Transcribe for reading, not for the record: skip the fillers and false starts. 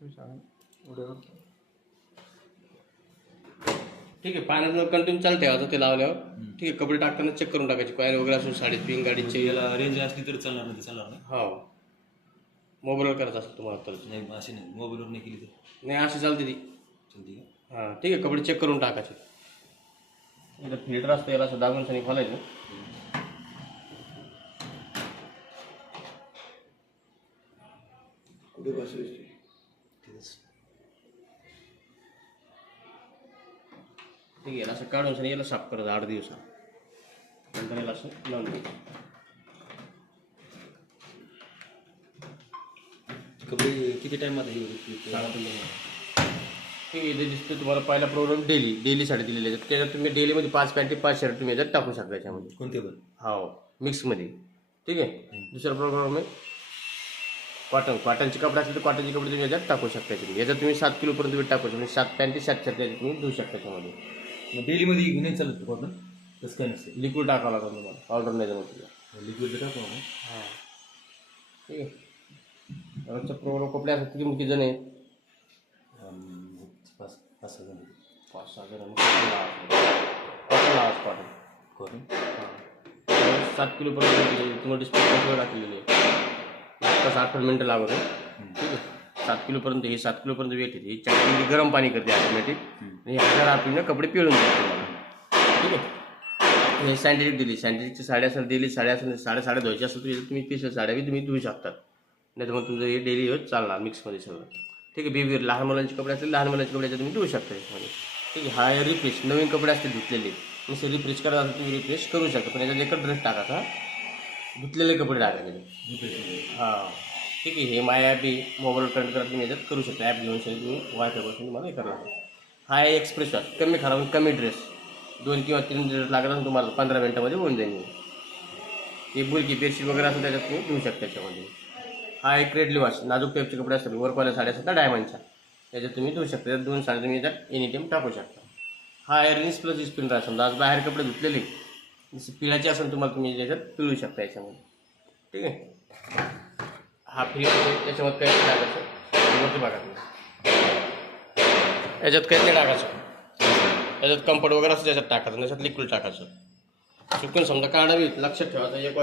ठीक आहे, पाण्यात कंटिन्यू चालू ठेवायचं ते लावल्यावर. ठीक आहे, कपडे टाकताना चेक करून टाकायचे, कॉईल वगैरे असून साडीत पिंग गाडीचे. याला रेंज असली तर चालणार नाही, चालणार नाही. हो, मोबाईलवर करायचं असतं तुम्हाला तर. नाही अशी नाही, मोबाईलवर नाही केली तर नाही अशी चालते ती. चालते का? हां ठीक आहे, कपडे चेक करून टाकायचे. इथं फिल्टर असतं, याला असं दाबून सनी खोलायचं. कुठे बसवायची? तिथंच. ठीक आहे, याला असं काढून सनी याला साफ करायचं 8 दिवसात. नंतर याला असं लावून द्यायचं. कपडे किती टाईममध्ये ठीक आहे, इथे दिसतं तुम्हाला पहिला प्रोग्राम डेली साडी दिलेली आहे. त्याच्यात तुम्ही डेलीमध्ये 5 पॅन्टी 5 शर्ट तुम्ही याच्यात टाकू शकता याच्यामध्ये. कोणते पण? हो, मिक्समध्ये. ठीक आहे, दुसरा प्रोग्राम आहे कॉटनचे कपडे असले तर कॉटनचे कपडे तुम्ही याच्यात टाकू शकता. याच्यात तुम्ही 7 किलोपर्यंत वेट टाकू शकता. म्हणजे 7 पॅन्टी 7 शर्ट याच्यात तुम्ही धुऊ शकता त्याच्यामध्ये. मग डेलीमध्ये नाही चालत कॉटन? तसं काय नसते, लिक्विड टाकावं लागतं तुम्हाला, पावडर नाही जमत तुला. लिक्विड टाकू मग. हां ठीक आहे. रोजचा प्रोग्राम कपडे असतात किती जण आहेत? 5-6 जण. 5-6 जण. कॉटन लावायचं कॉटन. कॉटन 7 किलोपर्यंत तुम्हाला डिस्प्ले टाकलेली आहे. आत्ताच 8 मिनटं लागत आहे. ठीक आहे, 7 किलोपर्यंत हे 7 किलोपर्यंत वेट येते. ही चटणी गरम पाणी करते ऑटोमॅटिक. आणि 1000 RPM कपडे पिळून देते तुम्हाला. ठीक आहे, हे सायंटिफिक दिली. सायंटिफिकची साडी असेल, डेली साड्या असेल, साड्या धुवायची असेल तर तुम्ही स्पेशल साड्या बी तुम्ही धुवू शकतात. नाही तर मग तुमचं हे डेली होत चालणार मिक्समध्ये सगळं. ठीक आहे, बेबी लहान मुलांचे कपडे असतील, लहान मुलांचे कपडे तुम्ही धुवू शकता याच्यामध्ये. ठीक आहे, हा रिफ्रेश नवीन कपडे असतील धुतलेले, जसं रिफ्रेश करायला असेल तुम्ही रिफ्रेश करू शकता. पण याच्यात एकच ड्रेस टाकायचा, धुतलेले कपडे टाकायचे. हां ठीक आहे, हे माय ॲप मोबाईलवर कनेक्ट करा, तुम्ही याच्यात करू शकता. ॲप घेऊन तुम्ही वायफायपासून तुम्हाला हे करणार. हा आहे एक्सप्रेस वॉश, कमी खराब कमी ड्रेस. 2 किंवा 3 ड्रेस लागत असेल तुम्हाला 15 मिनटामध्ये होऊन जाईल. हे बुरकी बेडशीट वगैरे असेल त्याच्यात तुम्ही धुवू शकता त्याच्यामध्ये. हा एक रेडली वॉश, नाजूक टाईपचे कपडे असतात, वर्कवाल्या साड्या असतात डायमंडच्या, त्याच्यात तुम्ही धुवू शकता. 2 साड्या तुम्ही याच्यात एनी टाईम टाकू शकता. हा आहे रिन्स प्लस स्पिन राहा. समजा आज बाहेर कपडे धुतलेले जसं पिळाचे असेल तुम्हाला, तुम्ही याच्यात पिळू शकता याच्यामध्ये. ठीक आहे, हा फ्री आहे, त्याच्यामध्ये काही नाही टाकायचं. वरती बघा याच्यात काही नाही टाकायचं. याच्यात कम्फर्ट वगैरे असं त्याच्यात टाकायचं, त्याच्यात लिक्विड टाकायचं. चुकून समजा काढावी, लक्षात ठेवायचं. एक